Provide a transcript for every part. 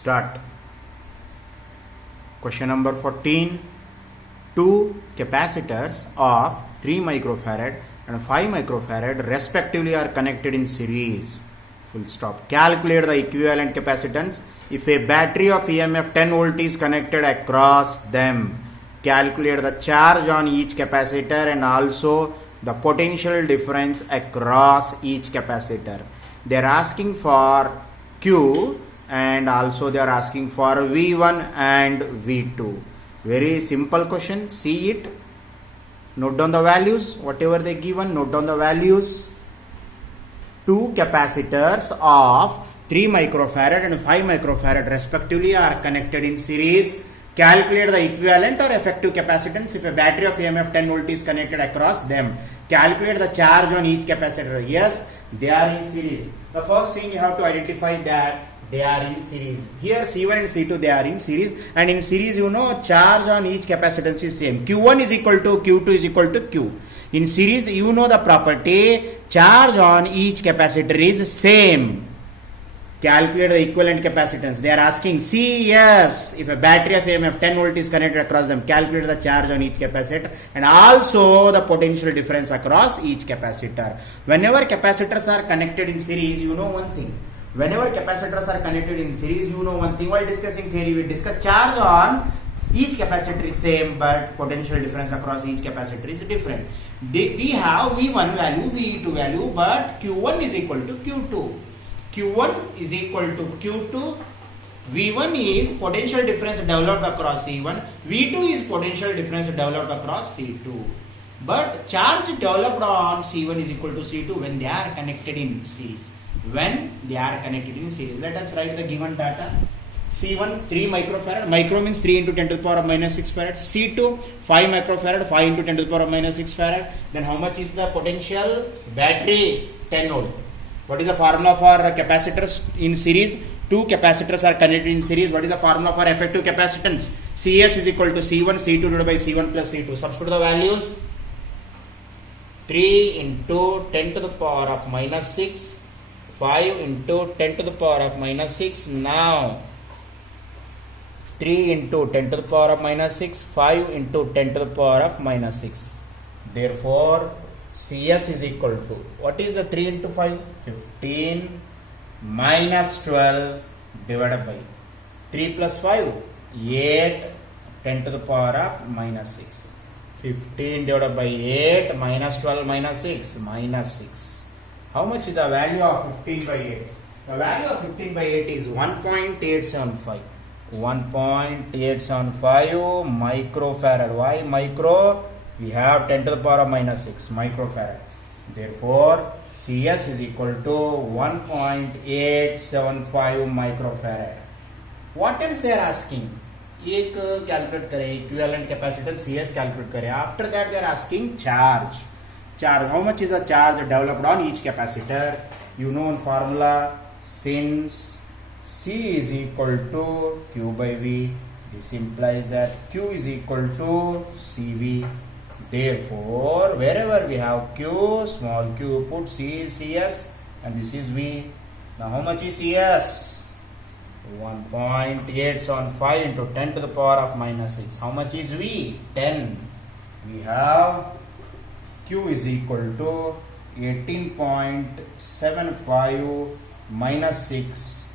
Start. Question number 14. Two capacitors of 3 microfarad and 5 microfarad respectively are connected in series. Full stop. Calculate the equivalent capacitance if a battery of EMF 10 volt is connected across them. Calculate the charge on each capacitor and also the potential difference across each capacitor. They are asking for Q and also they are asking for V1 and V2. Very simple question. See it. Note down the values. Whatever they given, note down the values. Two capacitors of 3 microfarad and 5 microfarad respectively are connected in series. Calculate the equivalent or effective capacitance if a battery of EMF 10 volt is connected across them. Calculate the charge on each capacitor. Yes, they are in series. The first thing you have to identify that they are in series. Here C1 and C2 they are in series, and in series you know charge on each capacitance is same. Q1 is equal to Q2 is equal to Q. In series you know the property charge on each capacitor is same. Calculate the equivalent capacitance. They are asking CS if a battery of EMF 10 volt is connected across them. Calculate the charge on each capacitor and also the potential difference across each capacitor. Whenever capacitors are connected in series, you know one thing. Whenever capacitors are connected in series, you know one thing. While discussing theory, we discuss charge on each capacitor is same, but potential difference across each capacitor is different. We have V1 value, V2 value, but Q1 is equal to Q2. Q1 is equal to Q2. V1 is potential difference developed across C1. V2 is potential difference developed across C2. But charge developed on C1 is equal to C2 when they are connected in series. When they are connected in series. Let us write the given data. C1 3 microfarad. Micro means 3 into 10 to the power of minus 6 farad. C2 5 microfarad. 5 into 10 to the power of minus 6 farad. Then how much is the potential? Battery 10 volt. What is the formula for capacitors in series? Two capacitors are connected in series. What is the formula for effective capacitance? CS is equal to C1, C2 divided by C1 plus C2. Substitute the values. 3 into 10 to the power of minus 6. 5 into 10 to the power of minus 6. Now 3 into 10 to the power of minus 6. 5 into 10 to the power of minus 6. Therefore CS is equal to, what is the 3 into 5? 15 minus 12 divided by 3 plus 5, 8, 10 to the power of minus 6. 15 divided by 8 minus 12 minus 6, minus 6. How much is the value of 15 by 8? The value of 15 by 8 is 1.875. 1.875 microfarad. Why micro? We have 10 to the power of minus 6 microfarad. Therefore, CS is equal to 1.875 microfarad. What else they are asking? एक calculate करें equivalent capacitance CS calculate करें. After that they are asking charge. Charge. How much is the charge developed on each capacitor? You know one formula. Since C is equal to Q by V, this implies that Q is equal to CV. Therefore, wherever we have Q, small q, put C is CS and this is V. Now how much is CS? 1.875 into 10 to the power of minus 6. How much is V? 10. We have Q is equal to 18.75 minus 6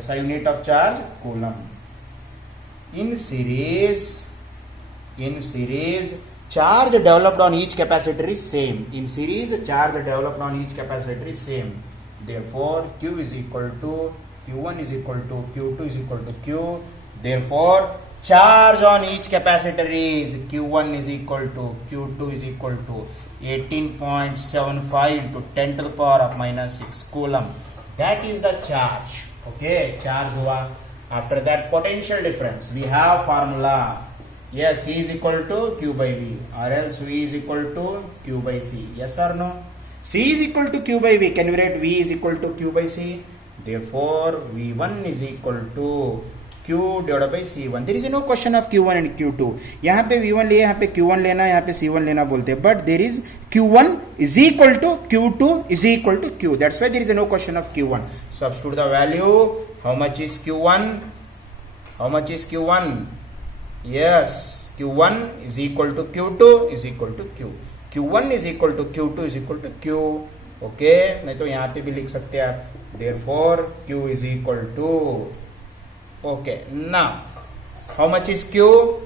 SI unit of charge, coulomb. In series, charge developed on each capacitor is same. In series, charge developed on each capacitor is same. Therefore, Q is equal to Q1 is equal to Q2 is equal to Q. Therefore, charge on each capacitor is Q1 is equal to Q2 is equal to 18.75 into 10 to the power of minus 6 coulomb. That is the charge. Okay, charge हुआ. After that, potential difference. We have formula. Yes, C is equal to Q by V, or else V is equal to Q by C. Yes or no? C is equal to Q by V. Can we write V is equal to Q by C? Therefore, V1 is equal to Q divided by C1. There is no question of Q1 and Q2. यहाँ पे V1 लिए, यहाँ पे Q1 लेना, यहाँ पे C1 लेना बोलते हैं. But there is Q1 is equal to Q2 is equal to Q. That's why there is no question of Q1. Substitute the value. How much is Q1? How much is Q1? Yes, Q1 is equal to Q2 is equal to Q. Q1 is equal to Q2 is equal to Q. Okay, नहीं तो यहाँ पे भी लिख सकते हैं आप. Therefore, Q is equal to. Okay, now how much is Q?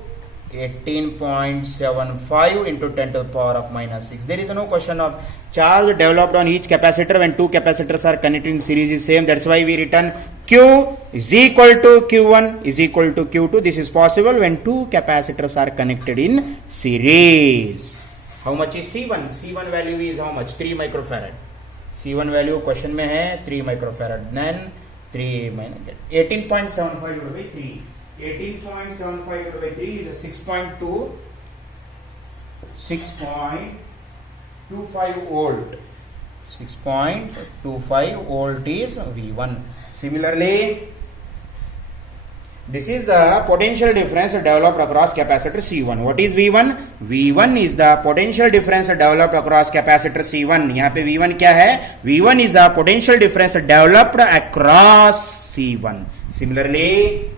18.75 into 10 to the power of minus 6. There is no question of charge developed on each capacitor when two capacitors are connected in series is same. That's why we written Q is equal to Q1 is equal to Q2. This is possible when two capacitors are connected in series. How much is C1? C1 value is how much? 3 microfarad. C1 value question में है 3 microfarad. Then 3 minus 18.75 divided by 3. 18.75 divided by 3 is a 6.25 volt. 6.25 volt is V1. Similarly, this is the potential difference developed across capacitor C1. What is V1? V1 is the potential difference developed across capacitor C1. यहाँ पे V1 क्या है? V1 is the potential difference developed across C1. Similarly,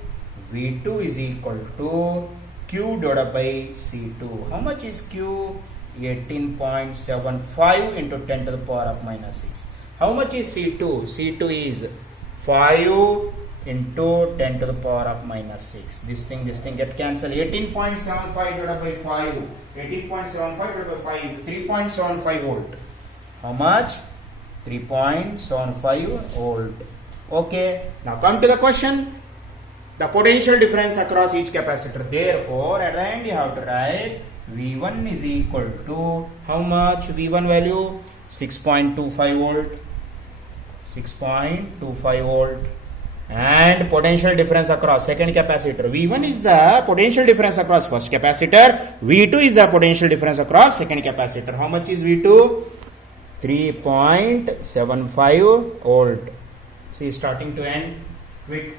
V2 is equal to Q divided by C2. How much is Q? 18.75 into 10 to the power of minus 6. How much is C2? C2 is 5 into 10 to the power of minus 6. This thing get cancelled. 18.75 divided by 5. 18.75 divided by 5 is 3.75 volt. How much? 3.75 volt. Okay. Now come to the question. The potential difference across each capacitor. Therefore, at the end you have to write V1 is equal to how much? V1 value 6.25 volt. 6.25 volt. And potential difference across second capacitor. V1 is the potential difference across first capacitor. V2 is the potential difference across second capacitor. How much is V2? 3.75 volt. See, starting to end. Quick.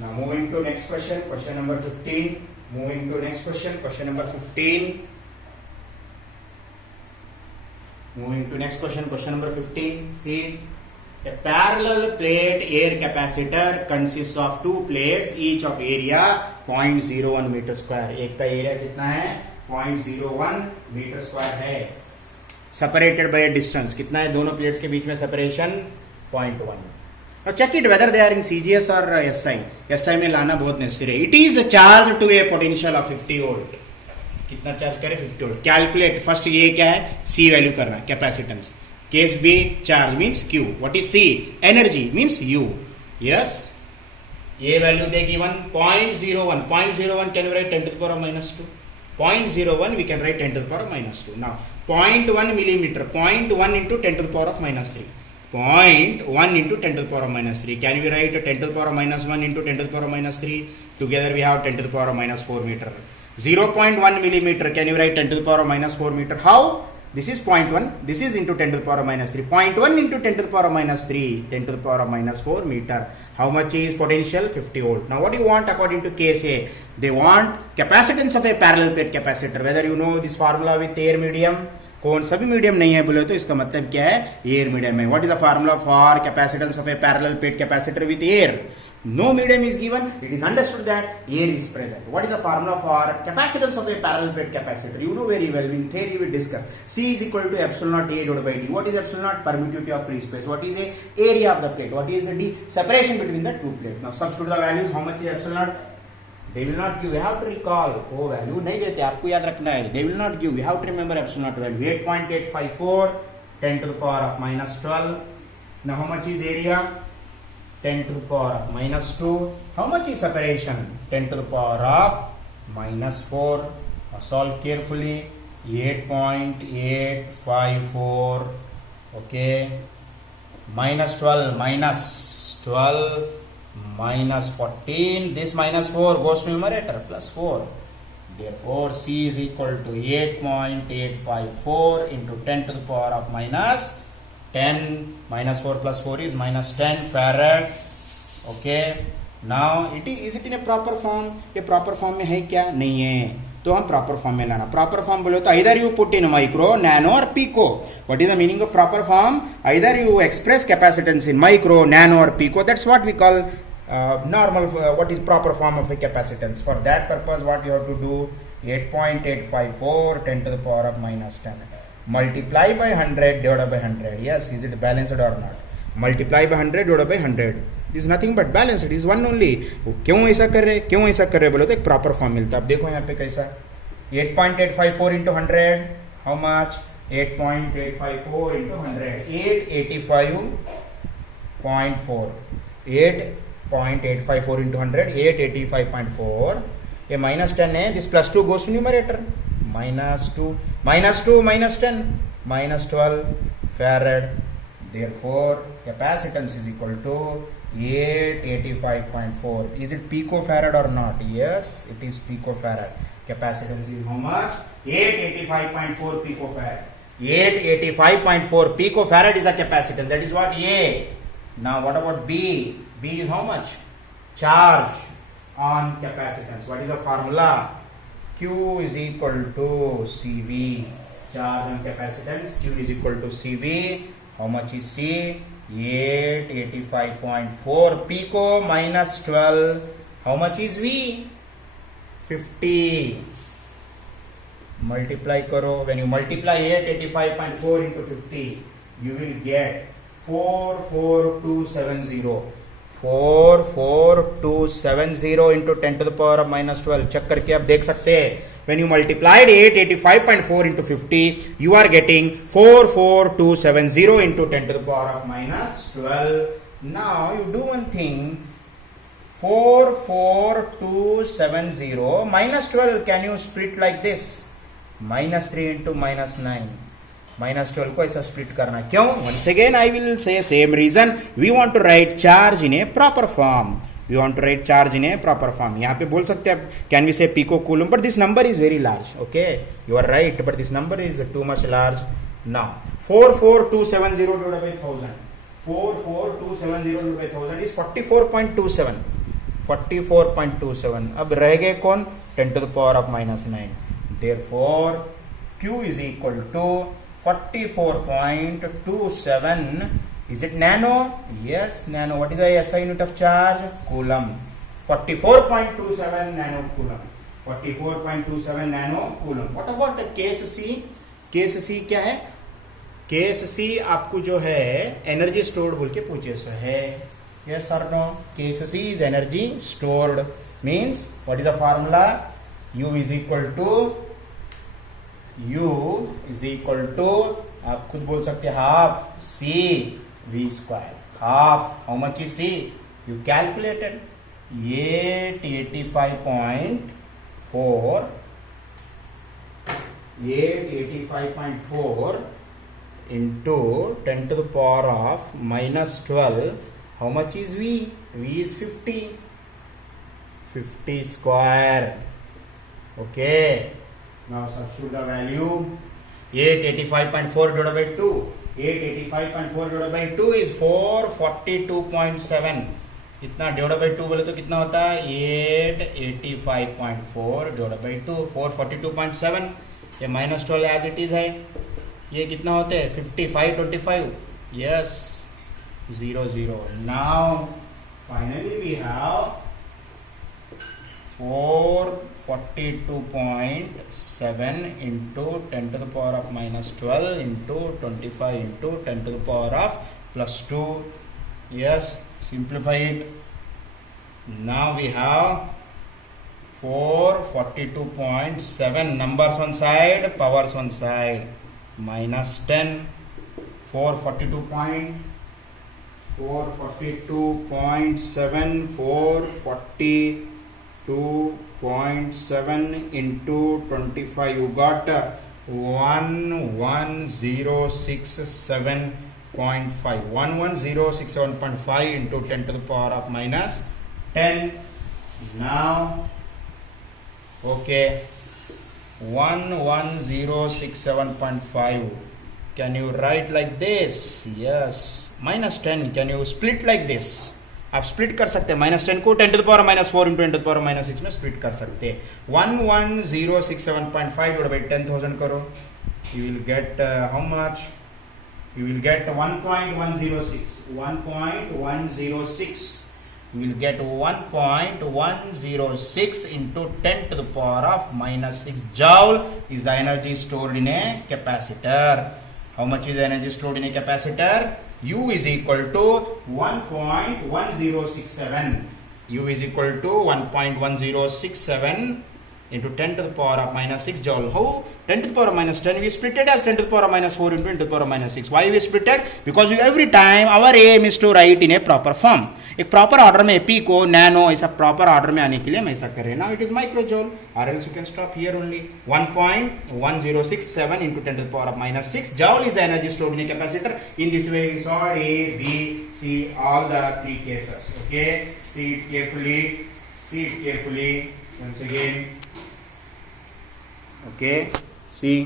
Now moving to next question. Question number 15. Moving to next question. Question number 15. Moving to next question, question number 15. See, a parallel plate air capacitor consists of two plates, each of area 0.01 meter square. एक का area कितना है? 0.01 meter square है. Separated by a distance. कितना है दोनों plates के बीच में separation? 0.1. Now check it whether they are in CGS or SI. SI में लाना बहुत necessary है. It is charged to a potential of 50 volt. कितना चार्ज करे? 50 वोल्ट. कैलकुलेट फर्स्ट ये क्या है? सी वैल्यू करना, capacitance. Case B charge means Q. What is C? Energy means U. Yes, ये value they given 0.01. 0.01 can write 10 to the power minus 2. 0.01 we can write 10 to the power minus 2. Now 0.1 millimeter, 0.1 into 10 to the power of minus 3. 0.1 into 10 to the power of minus 3. Can we write 10 to the power of minus 1 into 10 to the power of minus 3? Together we have 10 to the power of minus 4 meter. 0.1 millimeter, can you write 10 to the power of minus 4 meter? How? This is 0.1, this is into 10 to the power of minus 3. 0.1 into 10 to the power of minus 3, 10 to the power of minus 4 meter. How much is potential? 50 volt. Now what do you want according to case A? They want capacitance of a parallel plate capacitor. Whether you know this formula with air medium? कौन सा भी medium नहीं है बोले तो इसका मतलब क्या है? एयर मीडियम है. What is the formula for capacitance of A parallel plate capacitor with air? No medium is given. It is understood that air is present. What is the formula for capacitance of a parallel plate capacitor? You know very well. In theory we discuss. C is equal to epsilon naught A divided by D. What is epsilon naught? Permittivity of free space. What is a area of the plate? What is a D? Separation between the two plates. Now substitute the values. How much is epsilon naught? They will not give. We have to recall. वो value नहीं देते. आपको याद रखना है. They will not give. We have to remember epsilon naught value. 8.854. 10 to the power of minus 12. Now how much is area? 10 to the power of minus 2. How much is separation? 10 to the power of minus 4. Solve carefully. 8.854. Okay. Minus 12 minus 14. This minus 4 goes to numerator plus 4. Therefore, C is equal to 8.854 into 10 to the power of minus 10 minus 4 plus 4 is minus 10 farad. Okay, now is it in a proper form? ये proper form में है क्या? नहीं है, तो हम proper form में लाना. Proper form बोले तो either you put in micro, nano or pico. What is the meaning of proper form? Either you express capacitance in micro, nano or pico. That's what we call normal. What is proper form of a capacitance? For that purpose, what you have to do? 8.854 10 to the power of minus 10. Multiply by 100 divided by 100. Yes, is it balanced or not? Multiply by 100 divided by 100. This is nothing but balanced. It is one only. क्यों ऐसा कर रहे बोलो तो एक proper form मिलता है. अब देखो यहाँ पे कैसा 8.854 into 100. How much? 8.854 into 100. 885.4. 8.854 into 100. 885.4. ये minus 10 है. This plus 2 goes to numerator. Minus 2 minus 10 minus 12 farad. Therefore, capacitance is equal to 885.4. Is it picofarad or not? Yes, it is picofarad. Capacitance is how much? 885.4 picofarad. 885.4 picofarad is a capacitance. That is what A. Now, what about B? B is how much? Charge on capacitance. What is the formula? Q is equal to CV. Charge on capacitance. Q is equal to CV. How much is C? 885.4 pico minus 12. How much is V? 50. Multiply karo. When you multiply 885.4 into 50, you will get 44270. 44270 into 10 to the power of minus 12. Check करके आप देख सकते हैं. When you multiplied 885.4 into 50, you are getting 44270 into 10 to the power of minus 12. Now you do one thing. 44270 minus 12, can you split like this? Minus 3 into minus 9. Minus 12 को ऐसा split करना क्यों? Once again I will say same reason. We want to write charge in a proper form. We want to write charge in a proper form. यहाँ पे बोल सकते हैं can we say pico coulomb, but this number is very large. Okay, you are right, but this number is too much large. Now 44270 divided by 1000. 44270 divided by 1000 is 44.27. 44.27. अब रह गए कौन? 10 to the power of minus 9. Therefore, Q is equal to 44.27. Is it nano? Yes, nano. What is the SI unit of charge? Coulomb. 44.27 nano coulomb. 44.27 nano coulomb. What about the case C? Case C क्या है? Case C आपको जो है energy stored बोल के पूछे सो है. Yes or no? Case C is energy stored. Means what is the formula? U is equal to आप खुद बोल सकते हैं half C V square. Half, how much is C? You calculated 885.4 into 10 to the power of minus 12. How much is V? V is 50. 50 square. Okay. Now substitute the value. 885.4 divided by 2. 885.4 divided by 2 is 442.7. कितना divide by 2 बोले तो कितना होता है? 885.4 divide by 2 442.7. ये minus 12 as it is है. ये कितना होते हैं? 55 25. Yes 0 0. Now finally we have 442.7 into 10 to the power of minus 12 into 25 into 10 to the power of plus 2. Yes, simplify it. Now we have 442.7 numbers one side, powers one side. Minus 10. 442.7 442.7 into 25. You got 11067.5. 11067.5 into 10 to the power of minus 10. Now, okay, 11067.5 Can you write like this? Yes. Minus 10. Can you split like this? आप split कर सकते हैं minus 10 को 10 to the power minus 4 into 10 to the power minus 6 में split कर सकते हैं 11067.5 divided by 10,000 करो you will get how much you will get 1.106 you will get 1.106 into 10 to the power of minus 6 joule is the energy stored in a capacitor. How much is the energy stored in a capacitor? U is equal to 1.1067. U is equal to 1.1067 into 10 to the power of minus 6 joule. How? 10 to the power of minus 10 we split it as 10 to the power of minus 4 into 10 to the power of minus 6. Why we split it? Because every time our aim is to write in a proper form. एक proper order में P को nano ऐसा proper order में आने के लिए हम ऐसा कर रहे हैं. नाउ इट इज माइक्रोजूल और else you can stop here only 1.1067 into 10 to the power of minus 6 joule is the energy stored in a capacitor. In this way we saw A, B, C, all the three cases. Okay, see it carefully once again. Okay, see